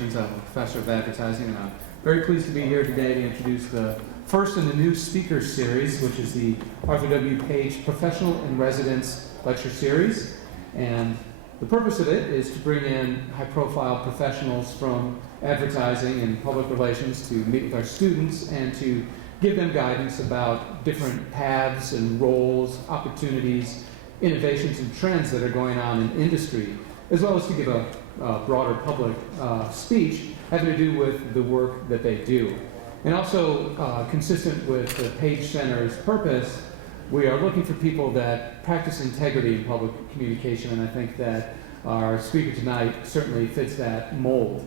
Communications. I'm a professor of advertising, and I'm very pleased to be here today to introduce the first in the new speaker series, which is the Arthur W. Page Professional in Residence Lecture Series. And the purpose of it is to bring in high-profile professionals from advertising and public relations to meet with our students and to give them guidance about different paths and roles, opportunities, innovations and trends that are going on in industry, as well as to give a broader public speech having to do with the work that they do. And also, consistent with the Page Center's purpose, we are looking for people that practice integrity in public communication, and I think that our speaker tonight certainly fits that mold.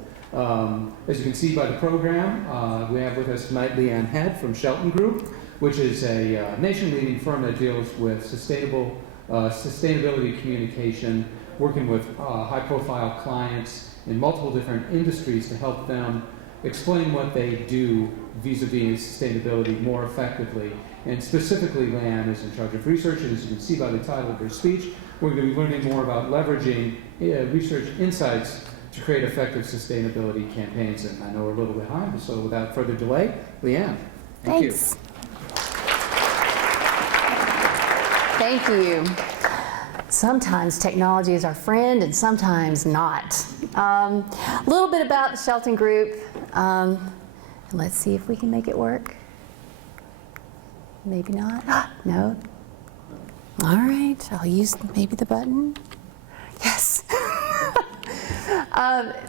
As you can see by the program, we have with us tonight Leanne Head from Shelton Group, which is a nation-leading firm that deals with sustainability communication, working with high-profile clients in multiple different industries to help them explain what they do vis-a-vis sustainability more effectively. And specifically, Leanne is in charge of research, and as you can see by the title of her speech, we're going to be learning more about leveraging research insights to create effective sustainability campaigns. And I know we're a little behind, so without further delay, Leanne, thank you. Thank you. Sometimes technology is our friend and sometimes not. A little bit about the Shelton Group. Let's see if we can make it work. Maybe not. No. All right, I'll use maybe the button. Yes.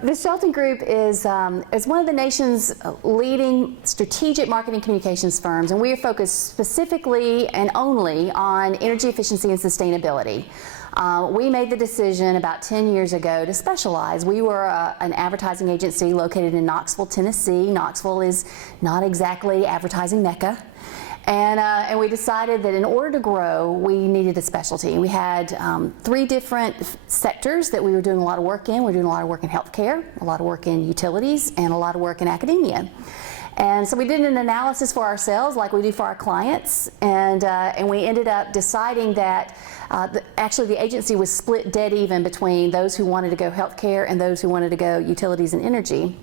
The Shelton Group is one of the nation's leading strategic marketing communications firms, and we are focused specifically and only on energy efficiency and sustainability. We made the decision about 10 years ago to specialize. We were an advertising agency located in Knoxville, Tennessee. Knoxville is not exactly advertising mecca. And we decided that in order to grow, we needed a specialty. We had 3 different sectors that we were doing a lot of work in. We were doing a lot of work in healthcare, a lot of work in utilities, and a lot of work in academia. And so we did an analysis for ourselves like we do for our clients, and we ended up deciding that actually the agency was split dead even between those who wanted to go healthcare and those who wanted to go utilities and energy.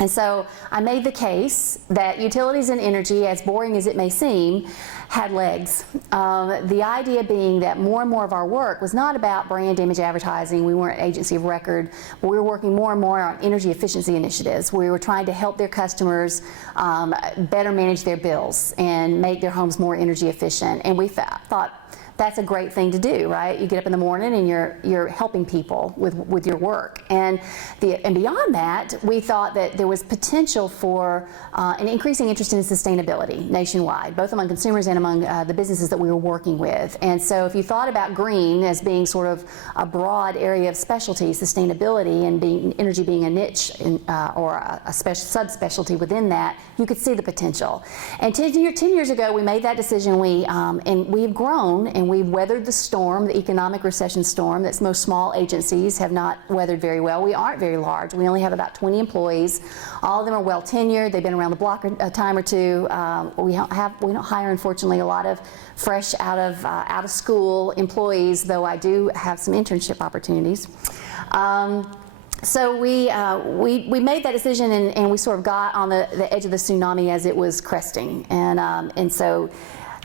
And so I made the case that utilities and energy, as boring as it may seem, had legs. The idea being that more and more of our work was not about brand image advertising. We weren't an agency of record, but we were working more and more on energy efficiency initiatives. We were trying to help their customers better manage their bills and make their homes more energy efficient. And we thought, that's a great thing to do, right? You get up in the morning and you're helping people with your work. And beyond that, we thought that there was potential for an increasing interest in sustainability nationwide, both among consumers and among the businesses that we were working with. And so if you thought about green as being sort of a broad area of specialty, sustainability, and energy being a niche or a subspecialty within that, you could see the potential. And 10 years ago, we made that decision, and we've grown, and we've weathered the storm, the economic recession storm that most small agencies have not weathered very well. We aren't very large. We only have about 20 employees. All of them are well tenured. They've been around the block a time or two. We don't hire, unfortunately, a lot of fresh out of school employees, though I do have some internship opportunities. So we made that decision, and we sort of got on the edge of the tsunami as it was cresting, and so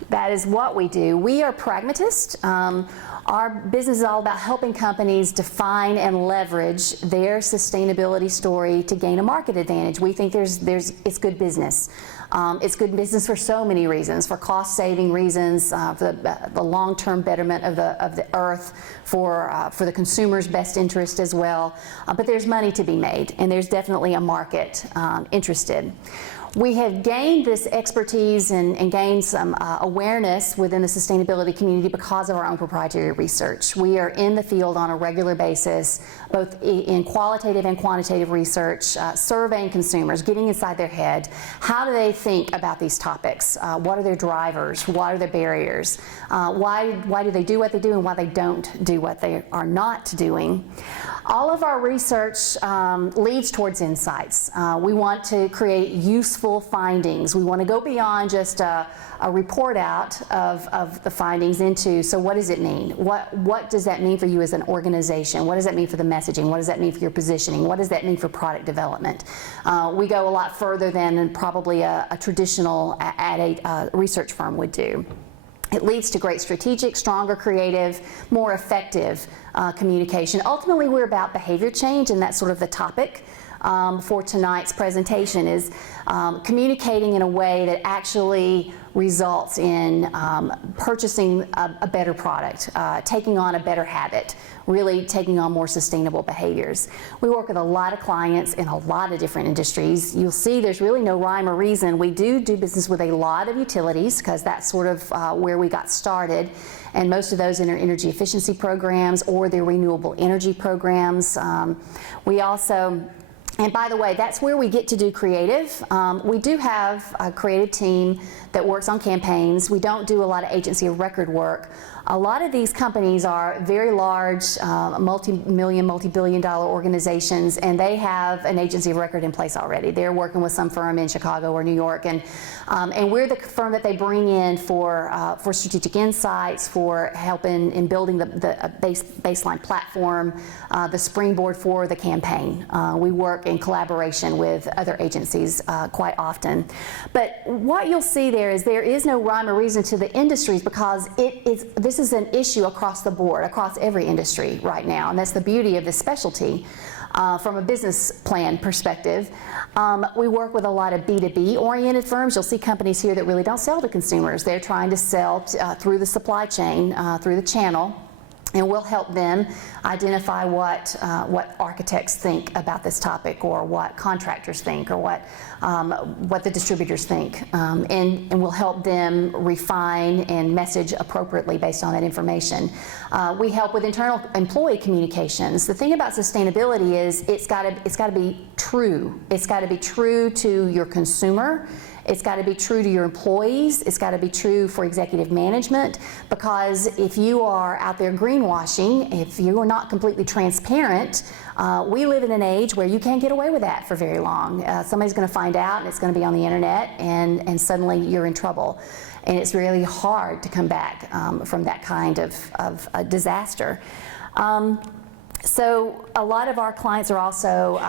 that is what we do. We are Pragmatist. Our business is all about helping companies define and leverage their sustainability story to gain a market advantage. We think it's good business. It's good business for so many reasons, for cost-saving reasons, for the long-term betterment of the earth, for the consumer's best interest as well. But there's money to be made, and there's definitely a market interested. We have gained this expertise and gained some awareness within the sustainability community because of our own proprietary research. We are in the field on a regular basis, both in qualitative and quantitative research, surveying consumers, getting inside their head. How do they think about these topics? What are their drivers? What are their barriers? Why do they do what they do and why they don't do what they are not doing? All of our research leads towards insights. We want to create useful findings. We want to go beyond just a report out of the findings into, so what does it mean? What does that mean for you as an organization? What does that mean for the messaging? What does that mean for your positioning? What does that mean for product development? We go a lot further than probably a traditional research firm would do. It leads to great strategic, stronger, creative, more effective communication. Ultimately, we're about behavior change, and that's sort of the topic for tonight's presentation, is communicating in a way that actually results in purchasing a better product, taking on a better habit, really taking on more sustainable behaviors. We work with a lot of clients in a lot of different industries. You'll see there's really no rhyme or reason. We do business with a lot of utilities because that's sort of where we got started, and most of those in our energy efficiency programs or their renewable energy programs. We also, and by the way, that's where we get to do creative. We do have a creative team that works on campaigns. We don't do a lot of agency of record work. A lot of these companies are very large, multi-million, multi-billion-dollar organizations, and they have an agency of record in place already. They're working with some firm in Chicago or New York, and we're the firm that they bring in for strategic insights, for helping in building the baseline platform, the springboard for the campaign. We work in collaboration with other agencies quite often. But what you'll see there is no rhyme or reason to the industries, because this is an issue across the board, across every industry right now, and that's the beauty of this specialty. From a business plan perspective, we work with a lot of B2B oriented firms. You'll see companies here that really don't sell to consumers. They're trying to sell through the supply chain, through the channel. And we'll help them identify what architects think about this topic, or what contractors think, or what the distributors think, and we'll help them refine and message appropriately based on that information. We help with internal employee communications. The thing about sustainability is it's got to be true. It's got to be true to your consumer. It's got to be true to your employees. It's got to be true for executive management, because if you are out there greenwashing, if you are not completely transparent, we live in an age where you can't get away with that for very long. Somebody's going to find out, and it's going to be on the internet, and suddenly you're in trouble. And it's really hard to come back from that kind of a disaster. So a lot of our clients are also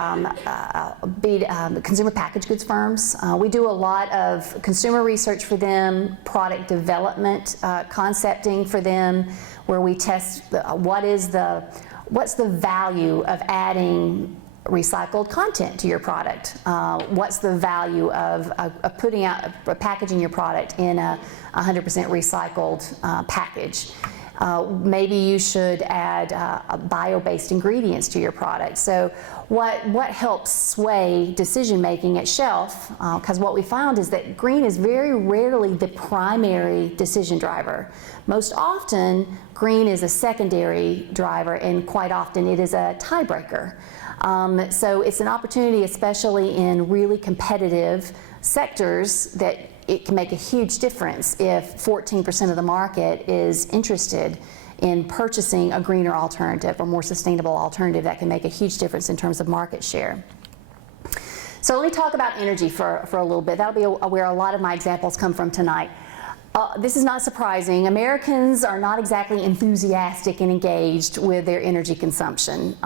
consumer packaged goods firms. We do a lot of consumer research for them, product development, concepting for them, where we test what's the value of adding recycled content to your product. What's the value of putting out, packaging your product in a 100% recycled package. Maybe you should add bio-based ingredients to your product. So what helps sway decision making at shelf, because what we found is that green is very rarely the primary decision driver. Most often, green is a secondary driver, and quite often it is a tiebreaker. So it's an opportunity, especially in really competitive sectors, that it can make a huge difference if 14% of the market is interested in purchasing a greener alternative, or more sustainable alternative. That can make a huge difference in terms of market share. So let me talk about energy for a little bit. That'll be where a lot of my examples come from tonight. This is not surprising. Americans are not exactly enthusiastic and engaged with their energy consumption.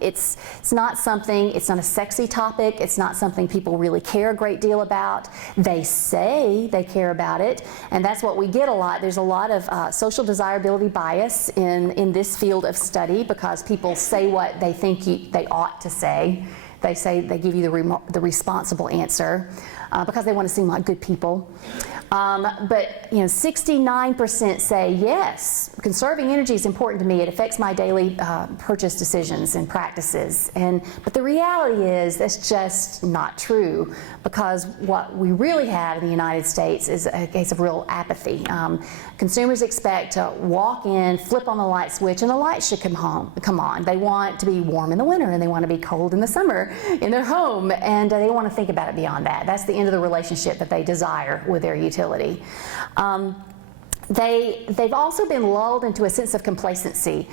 It's not a sexy topic. It's not something people really care a great deal about. They say they care about it, and that's what we get a lot. There's a lot of social desirability bias in this field of study, because people say what they think they ought to say. They give you the responsible answer because they want to seem like good people. But 69% say yes, conserving energy is important to me. It affects my daily purchase decisions and practices. But the reality is that's just not true, because what we really have in the United States is a case of real apathy. Consumers expect to walk in, flip on the light switch, and the light should come on. They want to be warm in the winter, and they want to be cold in the summer in their home, and they don't want to think about it beyond that. That's the end of the relationship that they desire with their utility. They've also been lulled into a sense of complacency.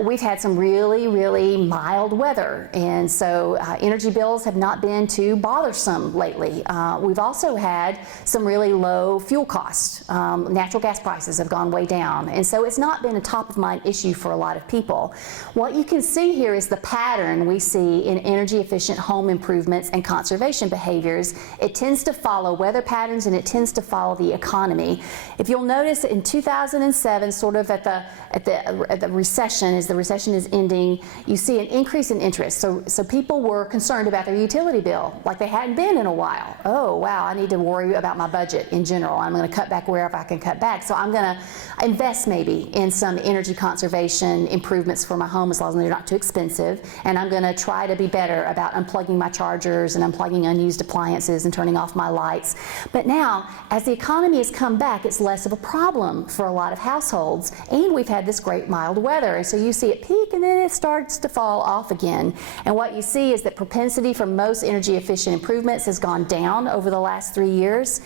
We've had some really, really mild weather, and so energy bills have not been too bothersome lately. We've also had some really low fuel costs. Natural gas prices have gone way down, and so it's not been a top-of-mind issue for a lot of people. What you can see here is the pattern we see in energy-efficient home improvements and conservation behaviors. It tends to follow weather patterns, and it tends to follow the economy. If you'll notice, in 2007, sort of at the recession, as the recession is ending, you see an increase in interest. So people were concerned about their utility bill, like they hadn't been in a while. Oh, wow, I need to worry about my budget in general. I'm going to cut back wherever I can cut back. So I'm going to invest maybe in some energy conservation improvements for my home, as long as they're not too expensive. And I'm going to try to be better about unplugging my chargers and unplugging unused appliances and turning off my lights. But now, as the economy has come back, it's less of a problem for a lot of households. And we've had this great mild weather. And so you see it peak and then it starts to fall off again. And what you see is that propensity for most energy efficient improvements has gone down over the last 3 years.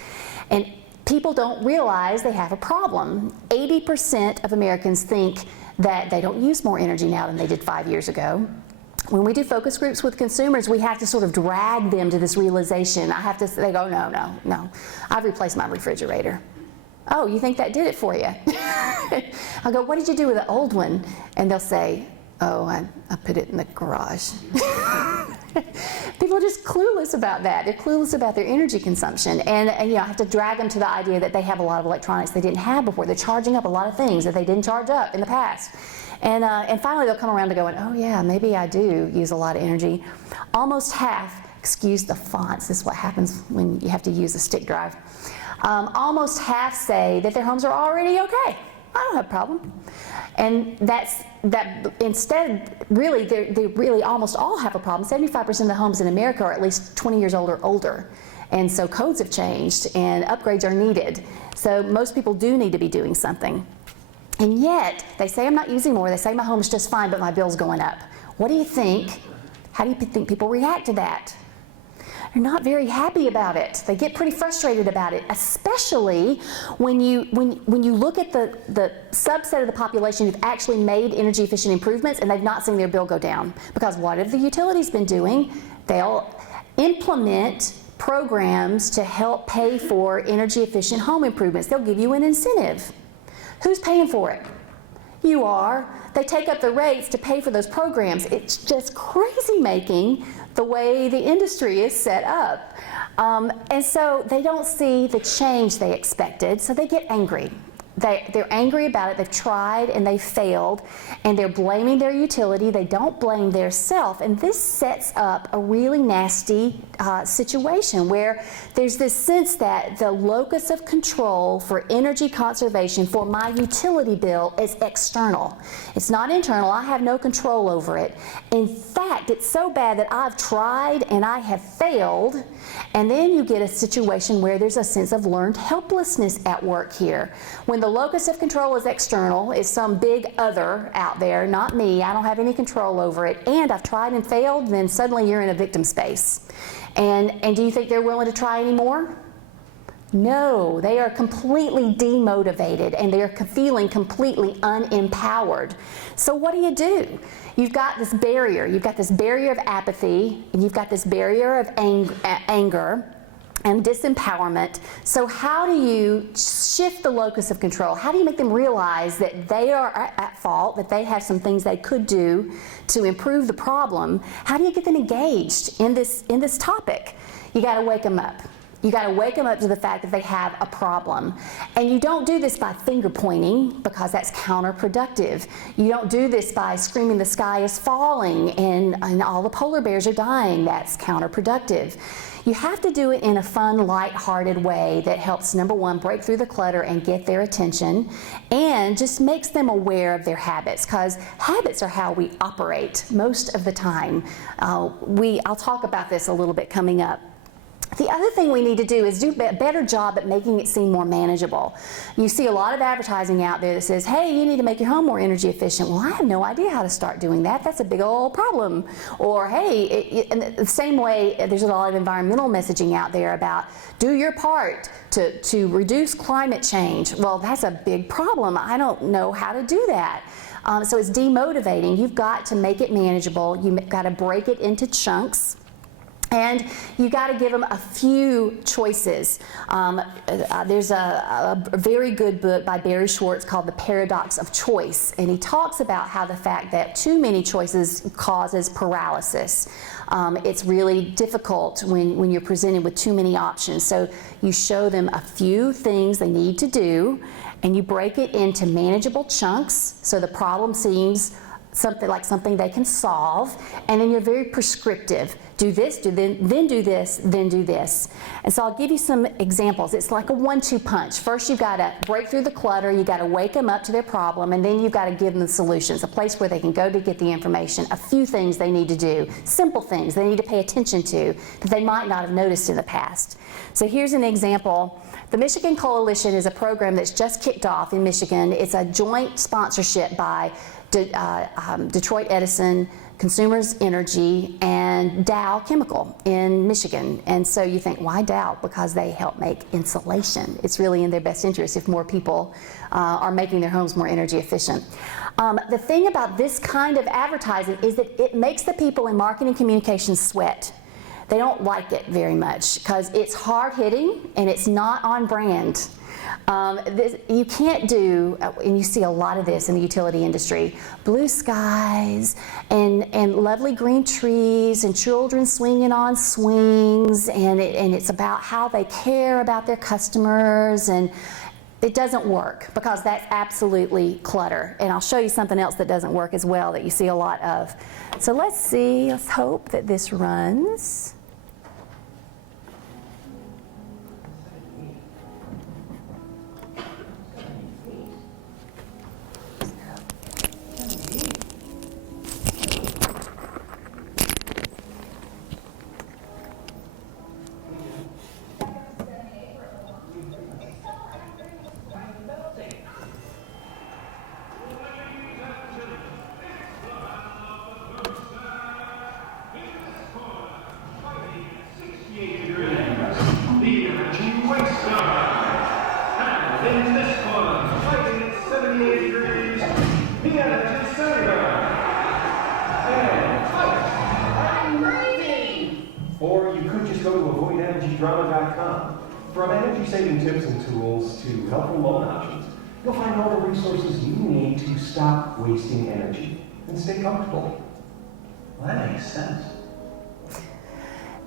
And people don't realize they have a problem. 80% of Americans think that they don't use more energy now than they did 5 years ago. When we do focus groups with consumers, we have to sort of drag them to this realization. They go, no, I've replaced my refrigerator. Oh, you think that did it for you? I'll go, what did you do with the old one? And they'll say, oh, I put it in the garage. People are just clueless about that. They're clueless about their energy consumption. And I have to drag them to the idea that they have a lot of electronics they didn't have before. They're charging up a lot of things that they didn't charge up in the past. And finally they'll come around to going, oh yeah, maybe I do use a lot of energy. Almost half, excuse the fonts, this is what happens when you have to use a stick drive. Almost half say that their homes are already okay. I don't have a problem. And instead, really, they really almost all have a problem. 75% of the homes in America are at least 20 years old or older. And so codes have changed and upgrades are needed. So most people do need to be doing something. And yet, they say I'm not using more, they say my home's just fine, but my bill's going up. What do you think? How do you think people react to that? They're not very happy about it. They get pretty frustrated about it, especially when you look at the subset of the population who've actually made energy efficient improvements and they've not seen their bill go down. Because what have the utilities been doing? They'll implement programs to help pay for energy efficient home improvements. They'll give you an incentive. Who's paying for it? You are. They take up the rates to pay for those programs. It's just crazy making the way the industry is set up. And so they don't see the change they expected, so they get angry. They're angry about it. They've tried and they've failed, and they're blaming their utility. They don't blame their self, and this sets up a really nasty situation where there's this sense that the locus of control for energy conservation for my utility bill is external. It's not internal. I have no control over it. In fact, it's so bad that I've tried and I have failed, and then you get a situation where there's a sense of learned helplessness at work here. When the locus of control is external, it's some big other out there, not me, I don't have any control over it, and I've tried and failed, then suddenly you're in a victim space. And do you think they're willing to try anymore? No, they are completely demotivated and they're feeling completely unempowered. So what do? You've got this barrier. You've got this barrier of apathy, and you've got this barrier of anger and disempowerment. So how do you shift the locus of control? How do you make them realize that they are at fault, that they have some things they could do to improve the problem? How do you get them engaged in this topic? You got to wake them up. You got to wake them up to the fact that they have a problem. And you don't do this by finger pointing, because that's counterproductive. You don't do this by screaming the sky is falling and all the polar bears are dying. That's counterproductive. You have to do it in a fun, light-hearted way that helps, number one, break through the clutter and get their attention, and just makes them aware of their habits, because habits are how we operate most of the time. I'll talk about this a little bit coming up. The other thing we need to do is do a better job at making it seem more manageable. You see a lot of advertising out there that says, hey, you need to make your home more energy efficient. Well, I have no idea how to start doing that. That's a big old problem. Or, hey, in the same way, there's a lot of environmental messaging out there about do your part to reduce climate change. Well, that's a big problem. I don't know how to do that. So it's demotivating. You've got to make it manageable. You've got to break it into chunks. And you got to give them a few choices. There's a very good book by Barry Schwartz called The Paradox of Choice, and he talks about how the fact that too many choices causes paralysis. It's really difficult when you're presented with too many options. So you show them a few things they need to do, and you break it into manageable chunks so the problem seems something they can solve, and then you're very prescriptive. Do this, then do this, then do this. And so I'll give you some examples. It's like a 1-2 punch. First you've got to break through the clutter, you've got to wake them up to their problem, and then you've got to give them the solutions, a place where they can go to get the information, a few things they need to do, simple things they need to pay attention to that they might not have noticed in the past. So here's an example. The Michigan Coalition is a program that's just kicked off in Michigan. It's a joint sponsorship by Detroit Edison, Consumers Energy, and Dow Chemical in Michigan. And so you think, why Dow? Because they help make insulation. It's really in their best interest if more people are making their homes more energy efficient. The thing about this kind of advertising is that it makes the people in marketing communications sweat. They don't like it very much because it's hard-hitting and it's not on brand. You can't do, and you see a lot of this in the utility industry, blue skies and lovely green trees and children swinging on swings, and it's about how they care about their customers, and it doesn't work because that's absolutely clutter. And I'll show you something else that doesn't work as well that you see a lot of. So let's see, let's hope that this runs. Or you could just go to avoidenergydrama.com. From energy-saving tips and tools to helpful loan options, you'll find all the resources you need to stop wasting energy and stay comfortable. Well, that makes sense.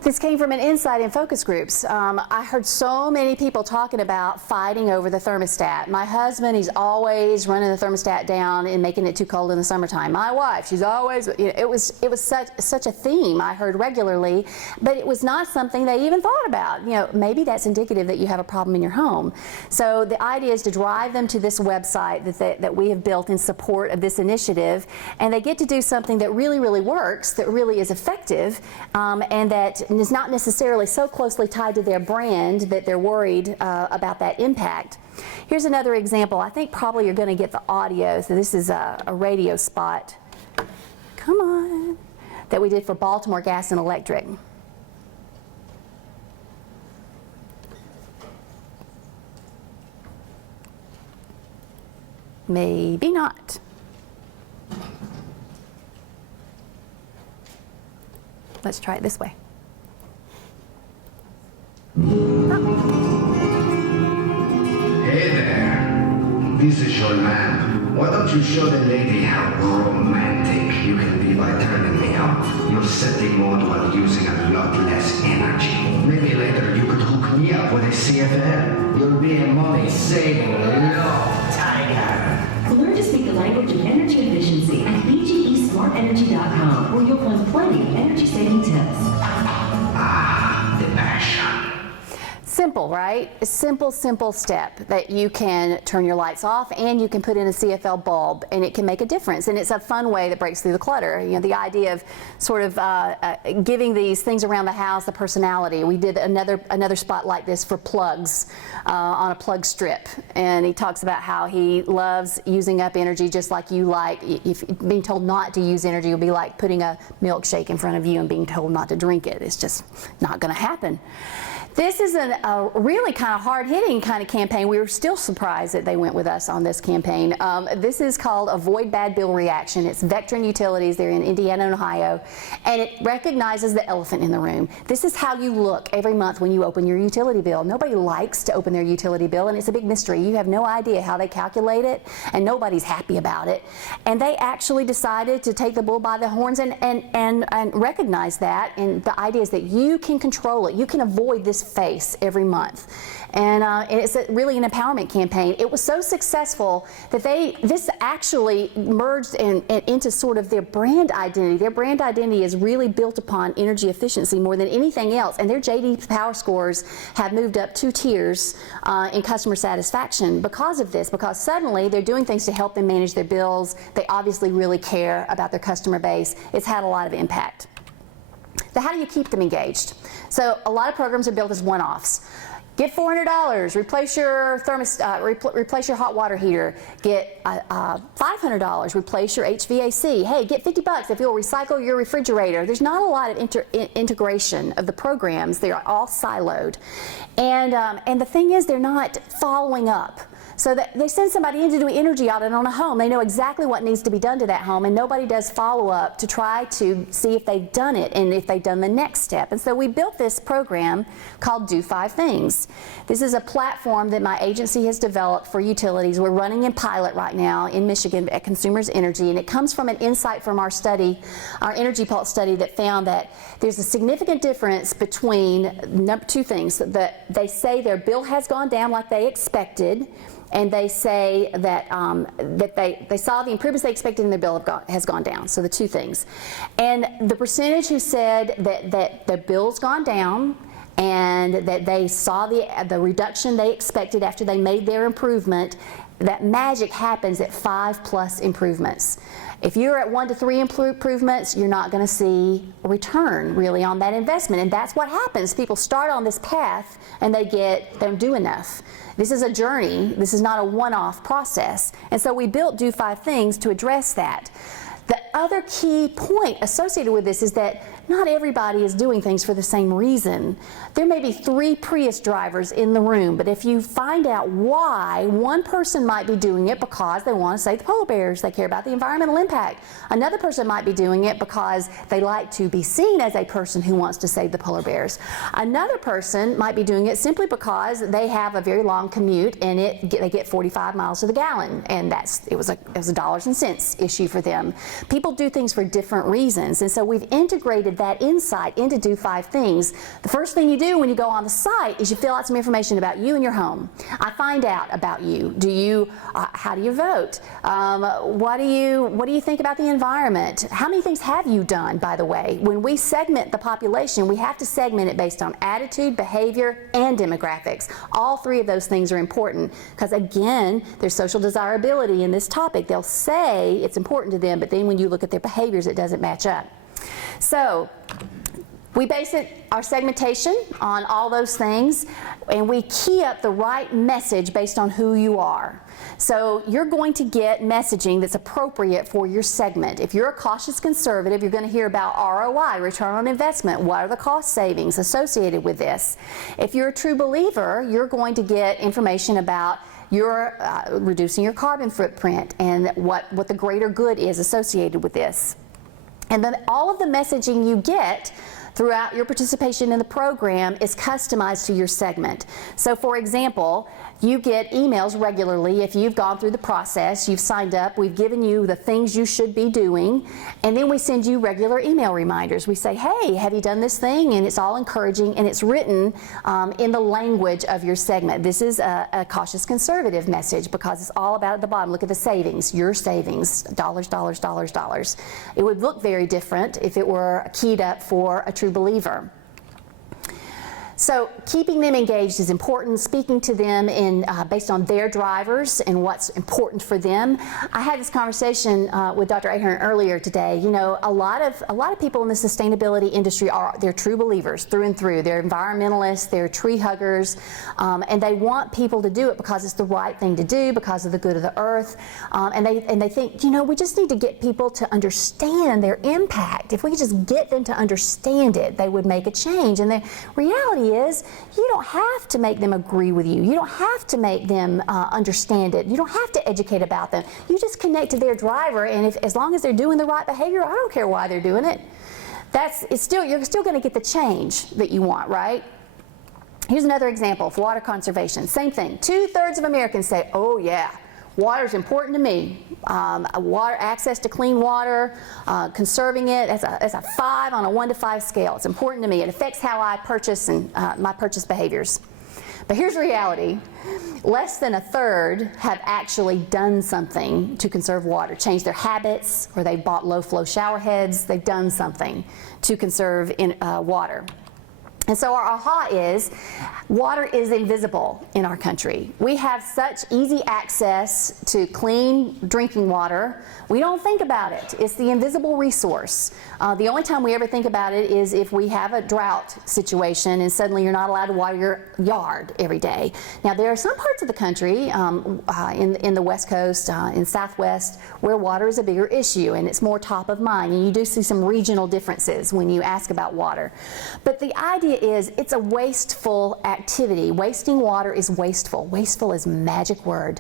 This came from an insight in focus groups. I heard so many people talking about fighting over the thermostat. My husband, he's always running the thermostat down and making it too cold in the summertime. My wife, she's always, it was such a theme I heard regularly, but it was not something they even thought about. Maybe that's indicative that you have a problem in your home. So the idea is to drive them to this website that we have built in support of this initiative, and they get to do something that really, really works, that really is effective, and that is not necessarily so closely tied to their brand that they're worried about that impact. Here's another example. I think probably you're going to get the audio. So this is a radio spot. Come on. That we did for Baltimore Gas and Electric. Maybe not. Let's try it this way. Hey there, this is your man. Why don't you show the lady how romantic you can be by turning me up? Your setting mode while using a lot less energy. Maybe later you could hook me up with a CFL. You'll be a money-saving love tiger. Learn to speak the language of energy efficiency at bgesmartenergy.com, where you'll find plenty of energy-saving tips. Ah, the passion. Simple, right? A simple step that you can turn your lights off and you can put in a CFL bulb, and it can make a difference. And it's a fun way that breaks through the clutter. The idea of sort of giving these things around the house a personality. We did another spot like this for plugs on a plug strip, and he talks about how he loves using up energy just like you like. If being told not to use energy will be like putting a milkshake in front of you and being told not to drink it. It's just not going to happen. This is a really kind of hard-hitting kind of campaign. We were still surprised that they went with us on this campaign. This is called Avoid Bad Bill Reaction. It's Vectren Utilities. They're in Indiana and Ohio, and it recognizes the elephant in the room. This is how you look every month when you open your utility bill. Nobody likes to open their utility bill, and it's a big mystery. You have no idea how they calculate it, and nobody's happy about it. And they actually decided to take the bull by the horns and recognize that. And the idea is that you can control it. You can avoid this face every month. And it's really an empowerment campaign. It was so successful that this actually merged into sort of their brand identity. Their brand identity is really built upon energy efficiency more than anything else. And their J.D. Power scores have moved up 2 tiers in customer satisfaction because of this, because suddenly they're doing things to help them manage their bills. They obviously really care about their customer base. It's had a lot of impact. So how do you keep them engaged? So a lot of programs are built as one-offs. Get $400, replace your replace your hot water heater. Get $500, replace your HVAC. Hey, get $50 if you'll recycle your refrigerator. There's not a lot of integration of the programs. They are all siloed. And the thing is, they're not following up. So that they send somebody in to do an energy audit on a home. They know exactly what needs to be done to that home, and nobody does follow-up to try to see if they've done it and if they've done the next step. And so we built this program called Do 5 Things. This is a platform that my agency has developed for utilities. We're running in pilot right now in Michigan at Consumers Energy, and it comes from an insight from our study, our Energy Pulse study, that found that there's a significant difference between 2 things. That they say their bill has gone down like they expected, and they say that they saw the improvements they expected in their bill has gone down. So the 2 things. And the percentage who said that their bill's gone down and that they saw the reduction they expected after they made their improvement, that magic happens at 5+ improvements. If you're at 1 to 3 improvements, you're not going to see a return really on that investment. And that's what happens. People start on this path and they don't do enough. This is a journey. This is not a one-off process. And so we built Do 5 Things to address that. The other key point associated with this is that not everybody is doing things for the same reason. There may be 3 Prius drivers in the room, but if you find out why, one person might be doing it because they want to save the polar bears, they care about the environmental impact. Another person might be doing it because they like to be seen as a person who wants to save the polar bears. Another person might be doing it simply because they have a very long commute and they get 45 miles to the gallon, and it was a dollars and cents issue for them. People do things for different reasons, and so we've integrated that insight into Do 5 Things. The first thing you do when you go on the site is you fill out some information about you and your home. I find out about you. How do you vote? What do you think about the environment? How many things have you done, by the way? When we segment the population, we have to segment it based on attitude, behavior, and demographics. All 3 of those things are important because, again, there's social desirability in this topic. They'll say it's important to them, but then when you look at their behaviors, it doesn't match up. So we base our segmentation on all those things, and we key up the right message based on who you are. So you're going to get messaging that's appropriate for your segment. If you're a cautious conservative, you're going to hear about ROI, return on investment. What are the cost savings associated with this? If you're a true believer, you're going to get information about your reducing your carbon footprint and what the greater good is associated with this. And then all of the messaging you get throughout your participation in the program is customized to your segment. So for example, you get emails regularly if you've gone through the process, you've signed up, we've given you the things you should be doing, and then we send you regular email reminders. We say, hey, have you done this thing? And it's all encouraging, and it's written in the language of your segment. This is a cautious conservative message because it's all about at the bottom. Look at the savings, your savings, dollars, dollars, dollars, dollars. It would look very different if it were keyed up for a true believer. So keeping them engaged is important, speaking to them based on their drivers and what's important for them. I had this conversation with Dr. Ahern earlier today. You know, a lot of people in the sustainability industry they're true believers through and through. They're environmentalists, they're tree huggers, and they want people to do it because it's the right thing to do, because of the good of the earth. And they think, you know, we just need to get people to understand their impact. If we could just get them to understand it, they would make a change. And the reality is, you don't have to make them agree with you. You don't have to make them understand it. You don't have to educate about them. You just connect to their driver, and as long as they're doing the right behavior, I don't care why they're doing it. You're still going to get the change that you want, right? Here's another example of water conservation. Same thing. 2/3 of Americans say, oh yeah, water is important to me. Water, access to clean water, conserving it, as a 5 on a 1 to 5 scale. It's important to me. It affects how I purchase and my purchase behaviors. But here's the reality. Less than 1/3 have actually done something to conserve water, changed their habits, or they've bought low-flow shower heads. They've done something to conserve water. And so our aha is, water is invisible in our country. We have such easy access to clean drinking water, we don't think about it. It's the invisible resource. The only time we ever think about it is if we have a drought situation and suddenly you're not allowed to water your yard every day. Now there are some parts of the country, in the West Coast, in Southwest, where water is a bigger issue and it's more top of mind, and you do see some regional differences when you ask about water. But the idea is, it's a wasteful activity. Wasting water is wasteful. Wasteful is a magic word.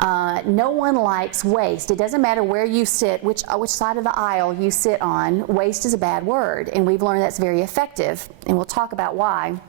No one likes waste. It doesn't matter where you sit, which side of the aisle you sit on, waste is a bad word, and we've learned that's very effective, and we'll talk about why.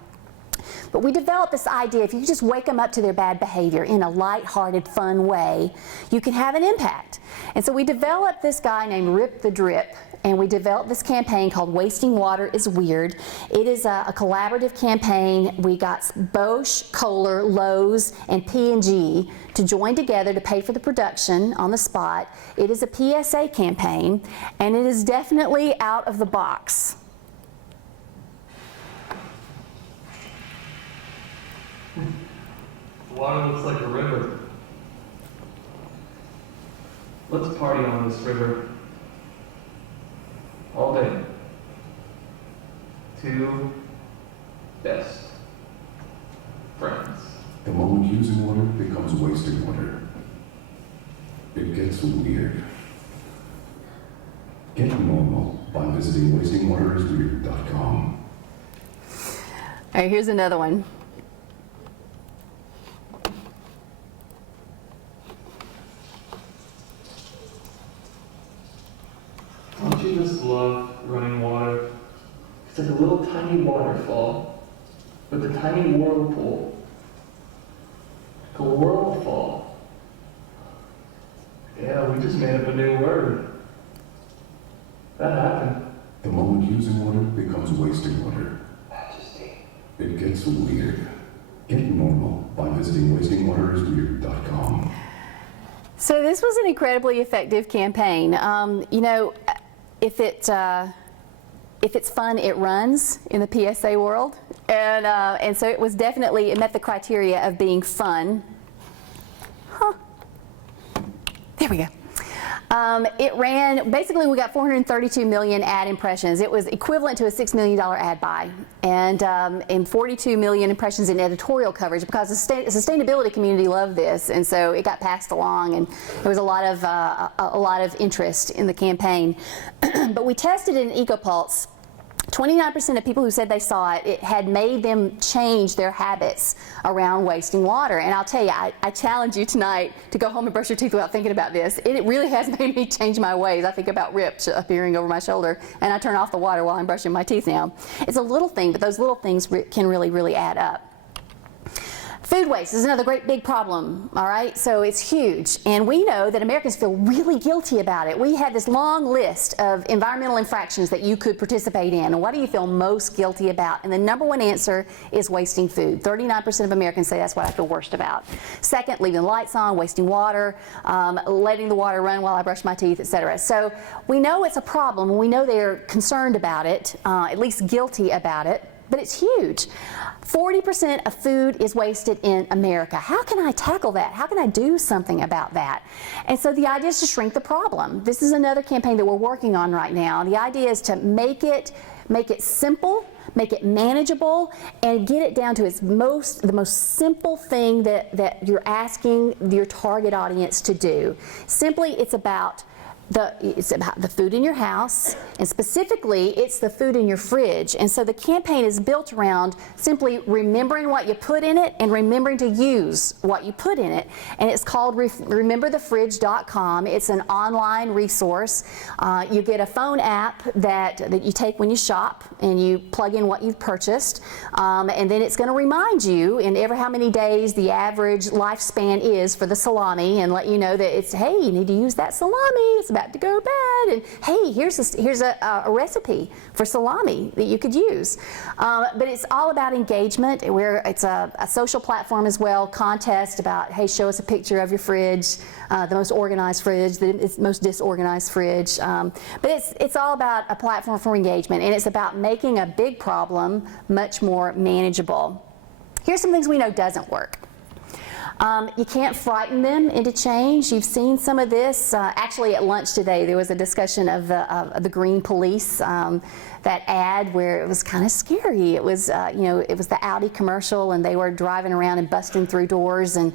But we developed this idea, if you just wake them up to their bad behavior in a light-hearted, fun way, you can have an impact. And so we developed this guy named Rip the Drip, and we developed this campaign called Wasting Water is Weird. It is a collaborative campaign. We got Bosch, Kohler, Lowe's, and P&G to join together to pay for the production on the spot. It is a PSA campaign, and it is definitely out of the box. The water looks like a river. Let's party on this river. All day. 2 best friends. The moment using water becomes wasting water, it gets weird. Get normal by visiting wastingwaterisweird.com. All right, here's another one. Don't you just love running water? It's like a little tiny waterfall, with a tiny whirlpool. Like a whirlfall. Yeah, we just made up a new word. That happened. The moment using water becomes wasting water, Majesty. it gets weird. Get normal by visiting wastingwaterisweird.com. So this was an incredibly effective campaign. You know, if it's fun, it runs in the PSA world, and so it was definitely, it met the criteria of being fun. There we go. It ran, basically we got 432 million ad impressions. It was equivalent to a $6 million ad buy, and 42 million impressions in editorial coverage, because the sustainability community loved this, and so it got passed along, and there was a lot of interest in the campaign. But we tested it in EcoPulse. 29% of people who said they saw it, it had made them change their habits around wasting water. And I'll tell you, I challenge you tonight to go home and brush your teeth without thinking about this. It really has made me change my ways. I think about Rip appearing over my shoulder, and I turn off the water while I'm brushing my teeth now. It's a little thing, but those little things can really, really add up. Food waste is another great big problem, all right? So it's huge, and we know that Americans feel really guilty about it. We had this long list of environmental infractions that you could participate in, and what do you feel most guilty about? And the number one answer is wasting food. 39% of Americans say that's what I feel worst about. Second, leaving the lights on, wasting water, letting the water run while I brush my teeth, etc. So we know it's a problem, and we know they're concerned about it, at least guilty about it. But it's huge. 40% of food is wasted in America. How can I tackle that? How can I do something about that? And so the idea is to shrink the problem. This is another campaign that we're working on right now. The idea is to make it simple, make it manageable, and get it down to the most simple thing that you're asking your target audience to do. Simply, it's about it's about the food in your house, and specifically, it's the food in your fridge. And so the campaign is built around simply remembering what you put in it and remembering to use what you put in it. And it's called rememberthefridge.com. It's an online resource. You get a phone app that you take when you shop, and you plug in what you've purchased, and then it's going to remind you in ever how many days the average lifespan is for the salami, and let you know that it's, hey, you need to use that salami. It's about to go bad, and hey, here's a recipe for salami that you could use. But it's all about engagement. It's a social platform as well, contest about, hey, show us a picture of your fridge, the most organized fridge, the most disorganized fridge. But it's all about a platform for engagement, and it's about making a big problem much more manageable. Here's some things we know doesn't work. You can't frighten them into change. You've seen some of this. Actually, at lunch today, there was a discussion of the green police, that ad where it was kind of scary. It was, it was the Audi commercial, and they were driving around and busting through doors and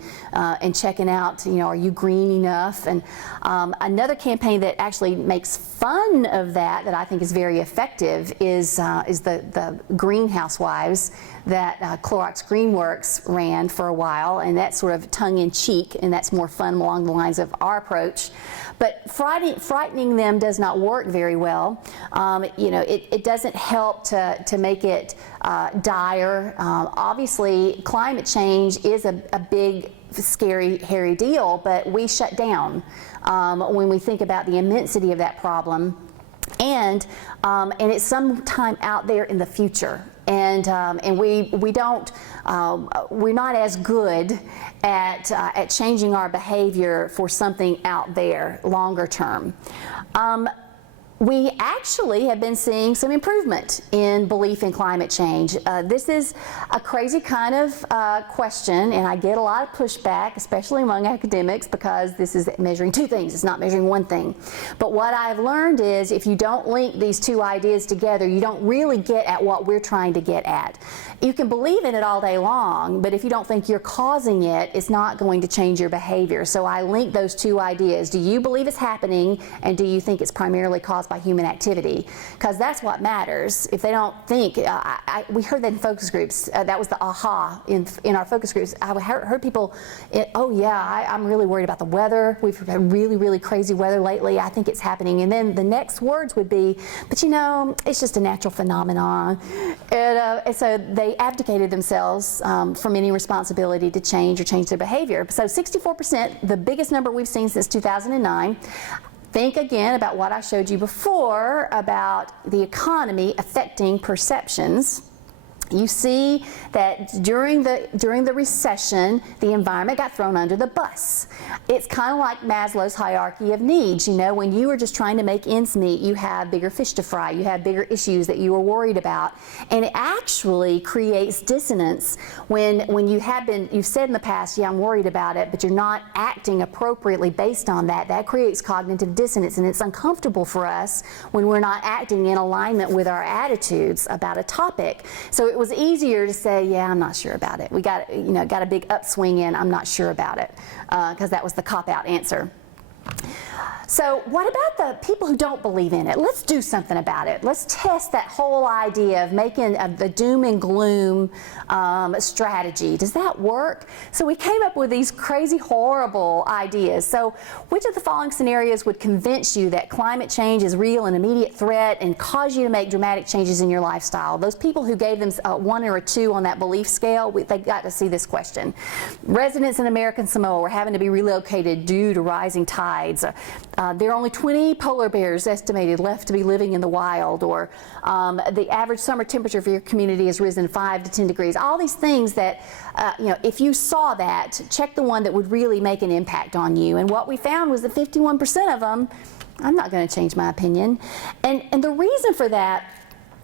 checking out, are you green enough? And another campaign that actually makes fun of that I think is very effective is the greenhouse wives that Clorox Greenworks ran for a while, and that's sort of tongue-in-cheek, and that's more fun along the lines of our approach. But frightening them does not work very well. It doesn't help to make it dire. Obviously, climate change is a big, scary, hairy deal, but we shut down when we think about the immensity of that problem. And it's sometime out there in the future. And we don't, we're not as good at changing our behavior for something out there longer term. We actually have been seeing some improvement in belief in climate change. This is a crazy kind of question, and I get a lot of pushback, especially among academics, because this is measuring two things. It's not measuring one thing. But what I've learned is if you don't link these two ideas together, you don't really get at what we're trying to get at. You can believe in it all day long, but if you don't think you're causing it, it's not going to change your behavior. So I link those two ideas. Do you believe it's happening, and do you think it's primarily caused by human activity? Because that's what matters. If they don't think, we heard that in focus groups, that was the aha in our focus groups. I heard people, oh yeah, I'm really worried about the weather. We've had really, really crazy weather lately. I think it's happening. And then the next words would be, but it's just a natural phenomenon. And so they abdicated themselves from any responsibility to change or change their behavior. So 64%, the biggest number we've seen since 2009. Think again about what I showed you before about the economy affecting perceptions. You see that during the recession, the environment got thrown under the bus. It's kind of like Maslow's hierarchy of needs. When you are just trying to make ends meet, you have bigger fish to fry. You have bigger issues that you are worried about. And it actually creates dissonance when you've said in the past, yeah, I'm worried about it, but you're not acting appropriately based on that. That creates cognitive dissonance, and it's uncomfortable for us when we're not acting in alignment with our attitudes about a topic. So it was easier to say, yeah, I'm not sure about it. We got a big upswing in, I'm not sure about it, because that was the cop-out answer. So what about the people who don't believe in it? Let's do something about it. Let's test that whole idea of making the doom and gloom strategy. Does that work? So we came up with these crazy, horrible ideas. So which of the following scenarios would convince you that climate change is real and immediate threat and cause you to make dramatic changes in your lifestyle? Those people who gave them 1 or a 2 on that belief scale, they got to see this question. Residents in American Samoa were having to be relocated due to rising tides. There are only 20 polar bears estimated left to be living in the wild, or the average summer temperature for your community has risen 5 to 10 degrees. All these things that, if you saw that, check the one that would really make an impact on you. And what we found was that 51% of them, I'm not going to change my opinion. And the reason for that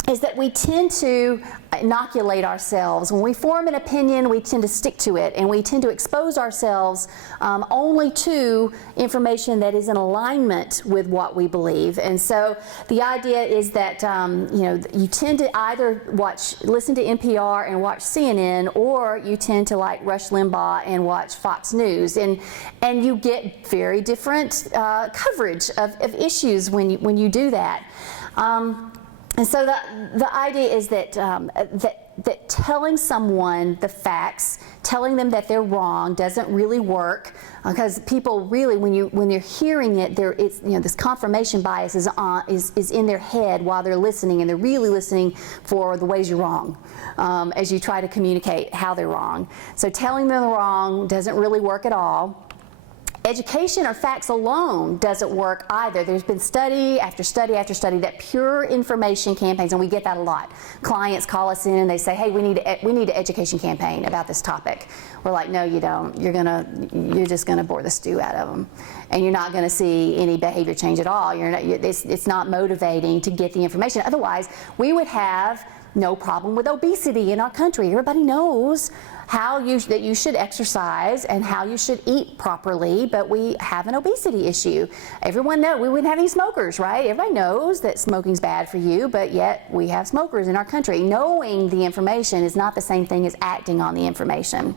is that we tend to inoculate ourselves. When we form an opinion, we tend to stick to it, and we tend to expose ourselves only to information that is in alignment with what we believe. And so the idea is that you tend to either listen to NPR and watch CNN, or you tend to like Rush Limbaugh and watch Fox News, and you get very different coverage of issues when you do that. And so the idea is that that telling someone the facts, telling them that they're wrong, doesn't really work, because people really, when they're hearing it, it's this confirmation bias is in their head while they're listening, and they're really listening for the ways you're wrong as you try to communicate how they're wrong. So telling them they're wrong doesn't really work at all. Education or facts alone doesn't work either. There's been study after study after study that pure information campaigns, and we get that a lot. Clients call us in and they say, hey, we need an education campaign about this topic. We're like, no, you don't. You're just gonna bore the stew out of them, and you're not gonna see any behavior change at all. It's not motivating to get the information. Otherwise, we would have no problem with obesity in our country. Everybody knows that you should exercise and how you should eat properly, but we have an obesity issue. Everyone knows. We wouldn't have any smokers, right? Everybody knows that smoking's bad for you, but yet we have smokers in our country. Knowing the information is not the same thing as acting on the information.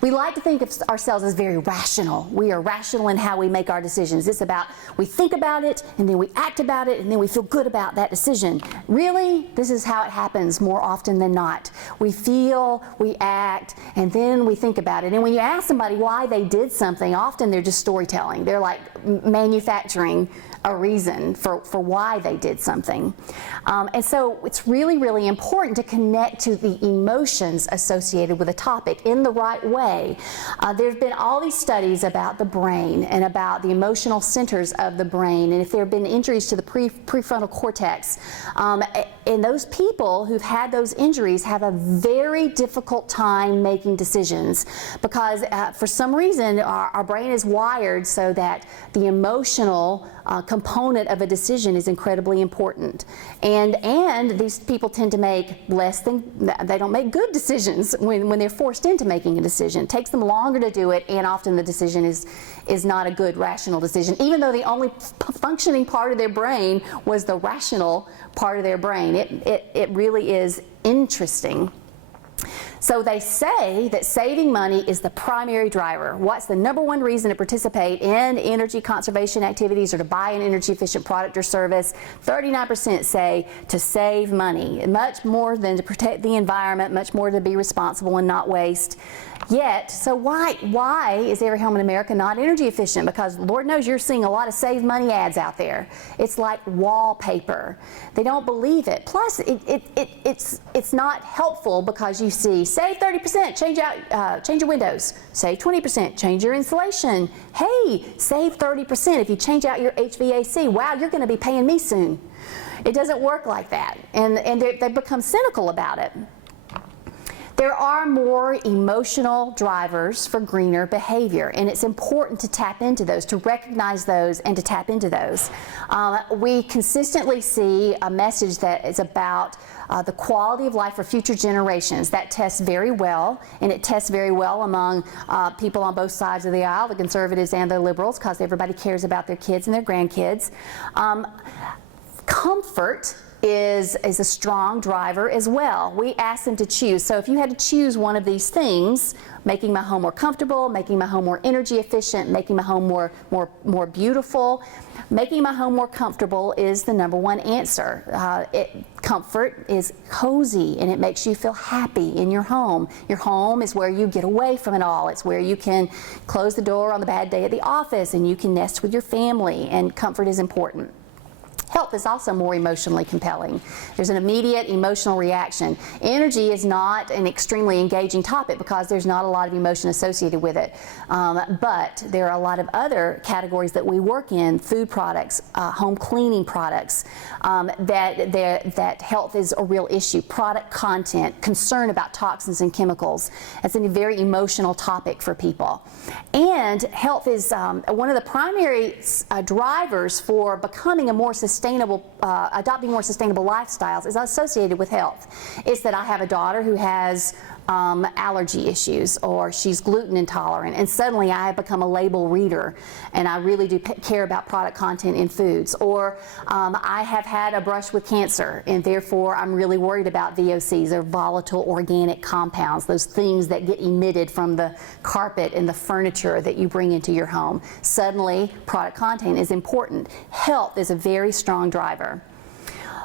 We like to think of ourselves as very rational. We are rational in how we make our decisions. It's about, we think about it, and then we act about it, and then we feel good about that decision. Really, this is how it happens more often than not. We feel, we act, and then we think about it. And when you ask somebody why they did something, often they're just storytelling. They're like manufacturing a reason for why they did something. And so it's really, really important to connect to the emotions associated with a topic in the right way. There have been all these studies about the brain and about the emotional centers of the brain, and if there have been injuries to the prefrontal cortex. And those people who've had those injuries have a very difficult time making decisions, because for some reason our brain is wired so that the emotional component of a decision is incredibly important, and these people tend to make they don't make good decisions when they're forced into making a decision. It takes them longer to do it, and often the decision is not a good rational decision, even though the only functioning part of their brain was the rational part of their brain. It really is interesting. So they say that saving money is the primary driver. What's the number one reason to participate in energy conservation activities or to buy an energy efficient product or service? 39% say to save money, much more than to protect the environment, much more to be responsible and not waste. Yet, so why is every home in America not energy efficient? Because Lord knows you're seeing a lot of save money ads out there. It's like wallpaper. They don't believe it. Plus, it's not helpful, because you see, save 30%, change your windows. Save 20%, change your insulation. Hey, save 30% if you change out your HVAC. Wow, you're going to be paying me soon. It doesn't work like that, and they become cynical about it. There are more emotional drivers for greener behavior, and it's important to tap into those, to recognize those, and to tap into those. We consistently see a message that is about the quality of life for future generations. That tests very well, and it tests very well among people on both sides of the aisle, the conservatives and the liberals, because everybody cares about their kids and their grandkids. Comfort is a strong driver as well. We ask them to choose. So if you had to choose one of these things, making my home more comfortable, making my home more energy efficient, making my home more beautiful, making my home more comfortable is the number one answer. Comfort is cozy, and it makes you feel happy in your home. Your home is where you get away from it all. It's where you can close the door on the bad day at the office, and you can nest with your family, and comfort is important. Health is also more emotionally compelling. There's an immediate emotional reaction. Energy is not an extremely engaging topic because there's not a lot of emotion associated with it. But there are a lot of other categories that we work in, food products, home cleaning products, that health is a real issue. Product content, concern about toxins and chemicals. That's a very emotional topic for people. And health is one of the primary drivers for becoming a more sustainable sustainable, adopting more sustainable lifestyles is associated with health. It's that I have a daughter who has allergy issues, or she's gluten intolerant, and suddenly I have become a label reader and I really do care about product content in foods. Or I have had a brush with cancer and therefore I'm really worried about VOCs, or volatile organic compounds, those things that get emitted from the carpet and the furniture that you bring into your home. Suddenly product content is important. Health is a very strong driver.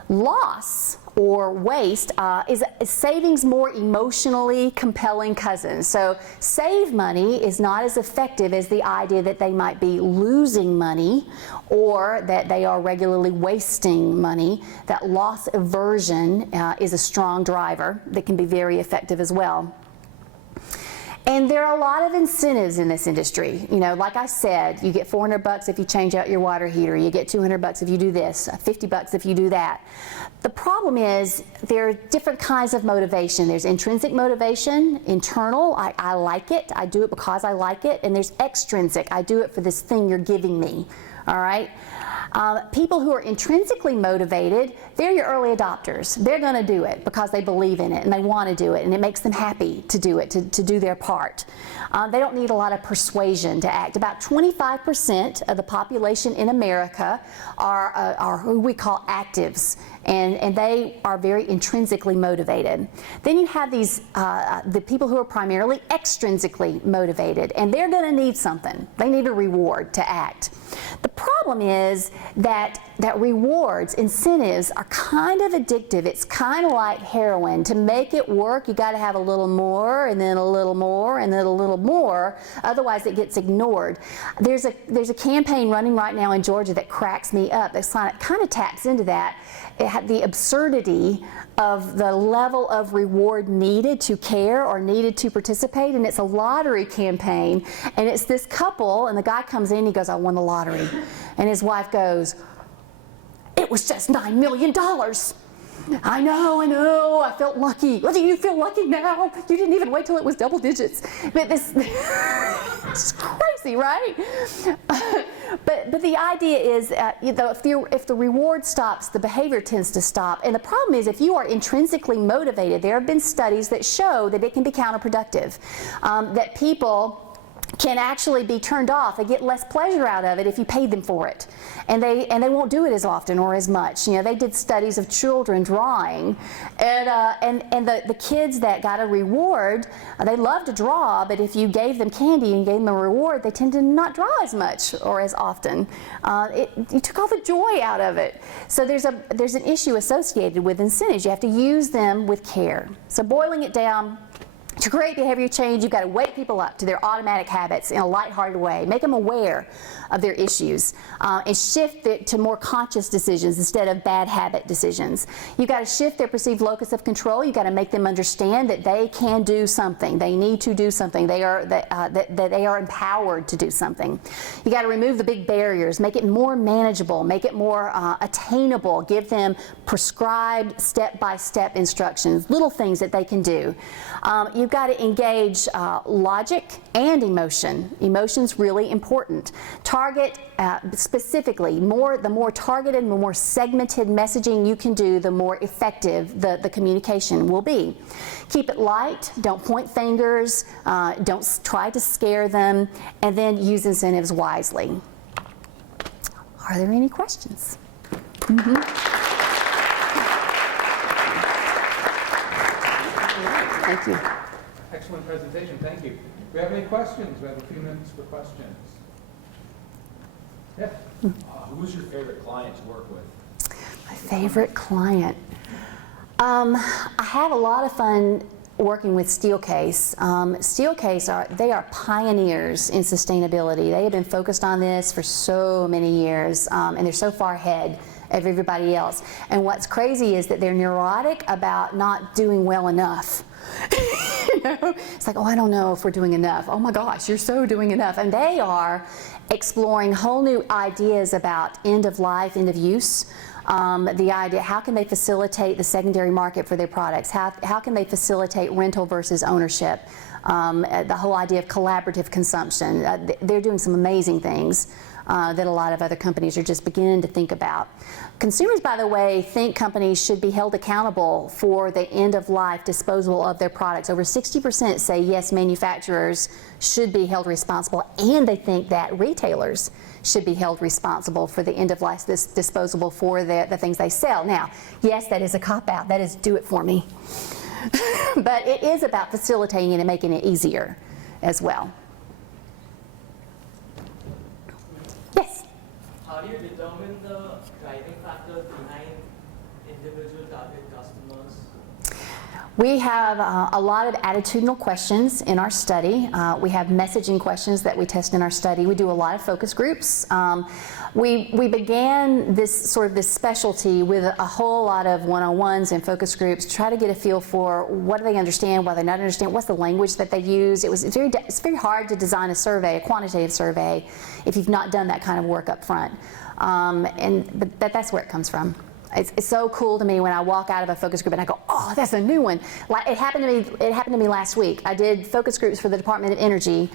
Loss or waste is saving's more emotionally compelling cousin. So save money is not as effective as the idea that they might be losing money or that they are regularly wasting money. That loss aversion is a strong driver that can be very effective as well. And there are a lot of incentives in this industry. You know, like I said, you get $400 if you change out your water heater. You get $200 if you do this, $50 if you do that. The problem is there are different kinds of motivation. There's intrinsic motivation, internal, I like it, I do it because I like it, and there's extrinsic, I do it for this thing you're giving me, all right? People who are intrinsically motivated, they're your early adopters. They're going to do it because they believe in it and they want to do it, and it makes them happy to do it, to do their part. They don't need a lot of persuasion to act. About 25% of the population in America are who we call actives, and they are very intrinsically motivated. Then you have these the people who are primarily extrinsically motivated, and they're going to need something. They need a reward to act. The problem is that rewards, incentives, are kind of addictive. It's kind of like heroin. To make it work, you got to have a little more, and then a little more, and then a little more. Otherwise, it gets ignored. There's a campaign running right now in Georgia that cracks me up. It kind of taps into that. It had the absurdity of the level of reward needed to care or needed to participate, and it's a lottery campaign, and it's this couple, and the guy comes in, he goes, I won the lottery, and his wife goes, it was just $9 million. I know, I felt lucky. Well, do you feel lucky now? You didn't even wait till it was double digits. But this, it's crazy, right? But the idea is, if the reward stops, the behavior tends to stop. And the problem is, if you are intrinsically motivated, there have been studies that show that it can be counterproductive, that people can actually be turned off. They get less pleasure out of it if you pay them for it, and they won't do it as often or as much. You know, they did studies of children drawing, and the kids that got a reward, they love to draw, but if you gave them candy and gave them a reward, they tend to not draw as much or as often. You took all the joy out of it. So there's an issue associated with incentives. You have to use them with care. So boiling it down, to create behavior change, you've got to wake people up to their automatic habits in a lighthearted way. Make them aware of their issues, and shift it to more conscious decisions instead of bad habit decisions. You've got to shift their perceived locus of control. You've got to make them understand that they can do something. They need to do something. That they are empowered to do something. You've got to remove the big barriers. Make it more manageable. Make it more attainable. Give them prescribed step-by-step instructions, little things that they can do. You've got to engage logic and emotion. Emotion's really important. Target specifically, the more targeted, the more segmented messaging you can do, the more effective the communication will be. Keep it light, don't point fingers, don't try to scare them, and then use incentives wisely. Are there any questions? Mm-hmm. Thank you. Excellent presentation, thank you. Do we have any questions? We have a few minutes for questions. Yeah. Who's your favorite client to work with? My favorite client. I have a lot of fun working with Steelcase. Steelcase they are pioneers in sustainability. They have been focused on this for so many years, and they're so far ahead of everybody else. And what's crazy is that they're neurotic about not doing well enough. You know? It's like, oh, I don't know if we're doing enough. Oh my gosh, you're so doing enough. And they are exploring whole new ideas about end of life, end of use. The idea, how can they facilitate the secondary market for their products? How can they facilitate rental versus ownership? The whole idea of collaborative consumption. They're doing some amazing things. that a lot of other companies are just beginning to think about. Consumers, by the way, think companies should be held accountable for the end-of-life disposal of their products. Over 60% say yes, manufacturers should be held responsible, and they think that retailers should be held responsible for the end-of-life disposable for the things they sell. Now, yes, that is a cop-out. That is do it for me. But it is about facilitating it and making it easier as well. Yes? How do you determine the driving factor behind individual target customers? We have a lot of attitudinal questions in our study. We have messaging questions that we test in our study. We do a lot of focus groups. We began this specialty with a whole lot of one-on-ones and focus groups to try to get a feel for what do they understand, what do they not understand, what's the language that they use. It's very hard to design a survey, a quantitative survey, if you've not done that kind of work up front. But that's where it comes from. It's so cool to me when I walk out of a focus group and I go, oh, that's a new one. Like it happened to me last week. I did focus groups for the Department of Energy.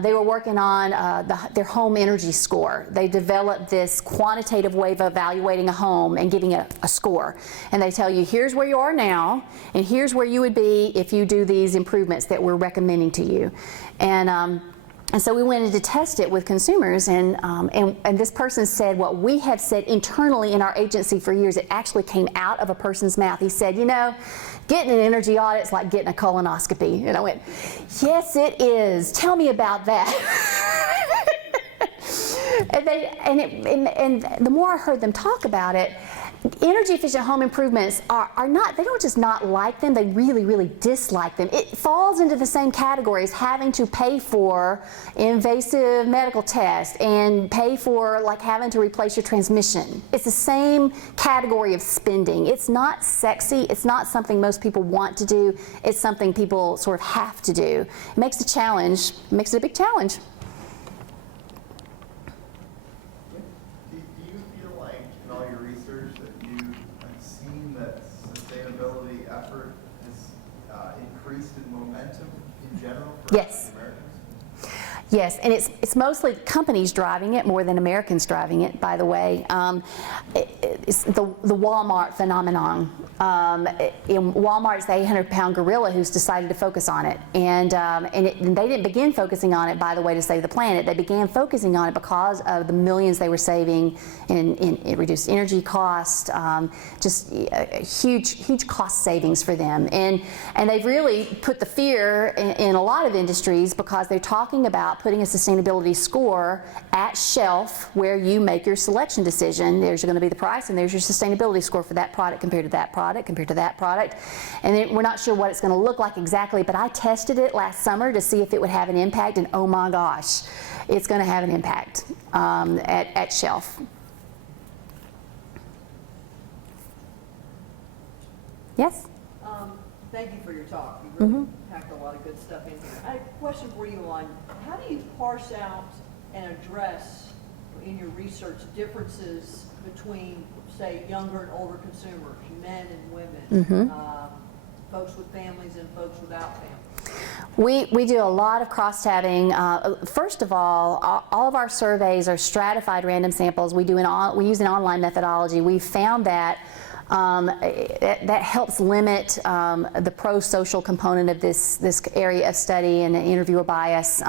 They were working on their home energy score. They developed this quantitative way of evaluating a home and giving it a score. And they tell you, here's where you are now, and here's where you would be if you do these improvements that we're recommending to you. And so we went in to test it with consumers, and this person said what we have said internally in our agency for years. It actually came out of a person's mouth. He said, you know, getting an energy audit is like getting a colonoscopy. And I went, yes, it is. Tell me about that. and the more I heard them talk about it, energy efficient home improvements are not, they don't just not like them, they really, really dislike them. It falls into the same category as having to pay for invasive medical tests and pay for like having to replace your transmission. It's the same category of spending. It's not sexy, it's not something most people want to do, it's something people sort of have to do. It makes the challenge, it makes it a big challenge. Yes. Yes, and it's mostly companies driving it more than Americans driving it, by the way. It's the Walmart phenomenon. In Walmart, it's the 800-pound gorilla who's decided to focus on it. And they didn't begin focusing on it, by the way, to save the planet. They began focusing on it because of the millions they were saving in reduced energy cost, just huge cost savings for them. And they've really put the fear in a lot of industries because they're talking about putting a sustainability score at shelf where you make your selection decision. There's going to be the price, and there's your sustainability score for that product compared to that product compared to that product. And then we're not sure what it's going to look like exactly, but I tested it last summer to see if it would have an impact, and oh my gosh, it's going to have an impact at shelf. Yes? Thank you for your talk. You really packed a lot of good stuff in here. I have a question for you on how do you parse out and address in your research differences between, say, younger and older consumers, men and women, folks with families and folks without families? We do a lot of cross-tabbing. First of all of our surveys are stratified random samples. We use an online methodology. We found that that helps limit the pro-social component of this area of study and interviewer bias.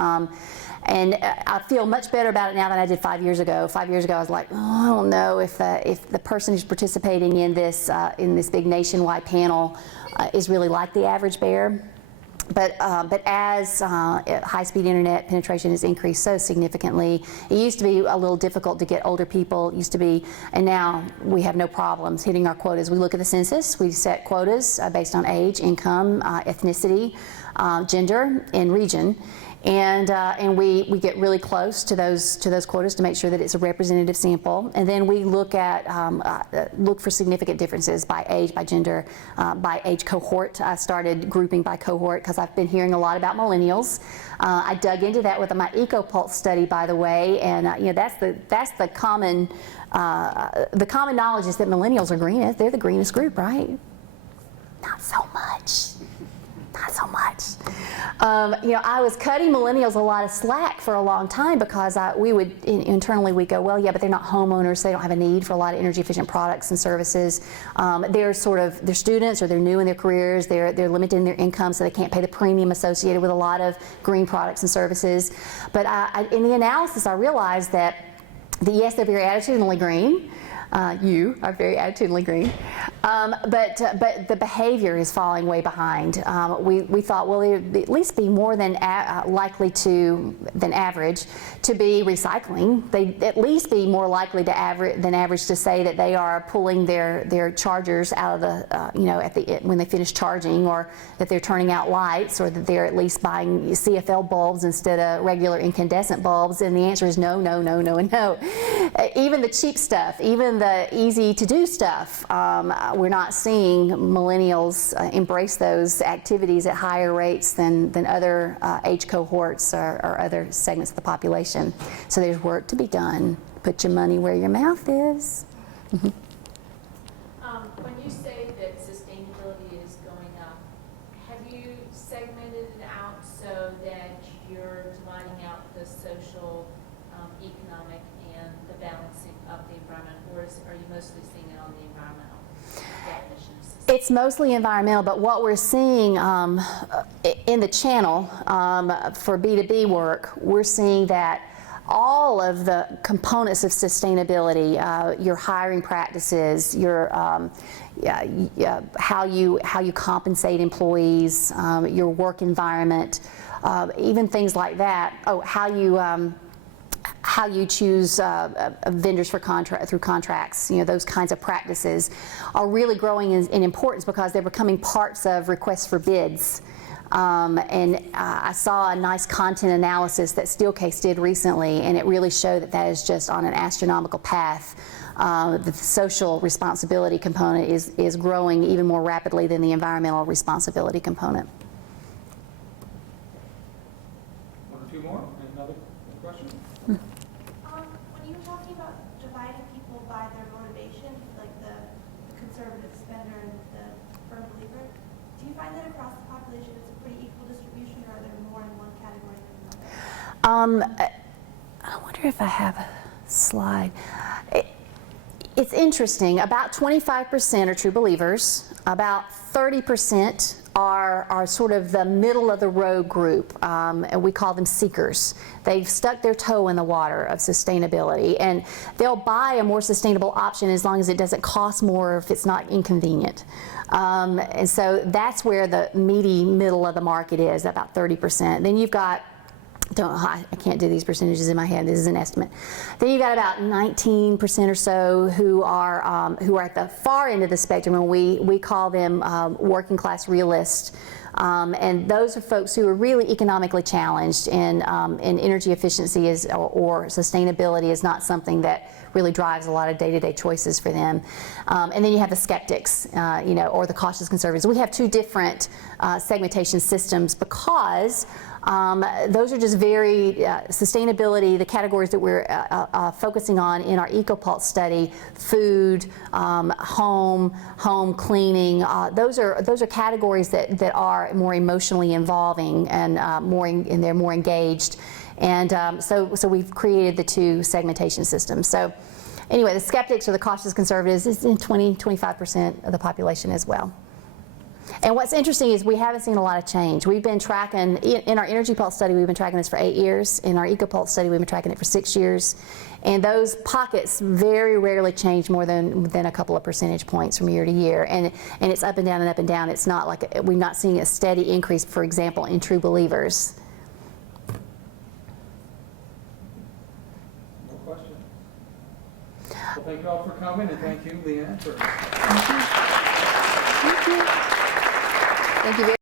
And I feel much better about it now than I did 5 years ago. 5 years ago, I was like, oh, I don't know if the person who's participating in this big nationwide panel is really like the average bear. But as high-speed internet penetration has increased so significantly, it used to be a little difficult to get older people. It used to be, and now we have no problems hitting our quotas. We look at the census. We set quotas based on age, income, ethnicity, gender, and region. And we get really close to those quotas to make sure that it's a representative sample, and then we look for significant differences by age, by gender, by age cohort. I started grouping by cohort because I've been hearing a lot about millennials. I dug into that with my EcoPulse study, by the way, and that's the common knowledge is that millennials are greenest. They're the greenest group, right? Not so much. Not so much. I was cutting millennials a lot of slack for a long time because internally we go, well, yeah, but they're not homeowners, so they don't have a need for a lot of energy efficient products and services. They're students, or they're new in their careers. They're limited in their income, so they can't pay the premium associated with a lot of green products and services. But in the analysis, I realized that yes, they're very attitudinally green. You are very attitudinally green, but the behavior is falling way behind. We thought, well, they'd at least be more than average to be recycling. They'd at least be more likely than average to say that they are pulling their chargers out of the when they finish charging, or that they're turning out lights, or that they're at least buying CFL bulbs instead of regular incandescent bulbs. And the answer is no, no, no, no, and no. Even the cheap stuff, even the easy to do stuff, we're not seeing millennials embrace those activities at higher rates than other age cohorts or other segments of the population. So there's work to be done. Put your money where your mouth is. Mm-hmm. When you say that sustainability is going up, have you segmented it out so that you're dividing out the social, economic, and the balancing of the environment, or are you mostly seeing it on the environmental definitions? It's mostly environmental, but what we're seeing in the channel for B2B work, we're seeing that all of the components of sustainability, your hiring practices, your how you compensate employees, your work environment, even things like that. Oh, how you choose vendors for through contracts, those kinds of practices are really growing in importance because they're becoming parts of requests for bids. I saw a nice content analysis that Steelcase did recently, and it really showed that is just on an astronomical path. The social responsibility component is growing even more rapidly than the environmental responsibility component. One or two more? Another question? When you were talking about dividing people by their motivation, like the conservative spender and the firm believer, do you find that across the population it's a pretty equal distribution, or are there more in one category than another? I wonder if I have a slide. It's interesting. About 25% are true believers. About 30% are sort of the middle of the road group, and we call them seekers. They've stuck their toe in the water of sustainability, and they'll buy a more sustainable option as long as it doesn't cost more, or if it's not inconvenient. And so that's where the meaty middle of the market is, about 30%. Then you've got, I can't do these percentages in my head, this is an estimate. Then you've got about 19% or so who are at the far end of the spectrum, and we call them working class realists. And those are folks who are really economically challenged, and energy efficiency or sustainability is not something that really drives a lot of day-to-day choices for them. And then you have the skeptics, or the cautious conservatives. We have two different segmentation systems because those are just very sustainability, the categories that we're focusing on in our EcoPulse study: food, home cleaning. Those are categories that are more emotionally involving and they're more engaged. And so we've created the two segmentation systems. So anyway, the skeptics or the cautious conservatives is in 20-25% of the population as well. And what's interesting is we haven't seen a lot of change. We've been tracking, in our Energy Pulse study, we've been tracking this for 8 years. In our EcoPulse study, we've been tracking it for 6 years. And those pockets very rarely change more than a couple of percentage points from year to year. And it's up and down and up and down. It's not like, we're not seeing a steady increase, for example, in true believers. No question. Well, thank you all for coming, and thank you, Leanne, for... Thank you. Thank you very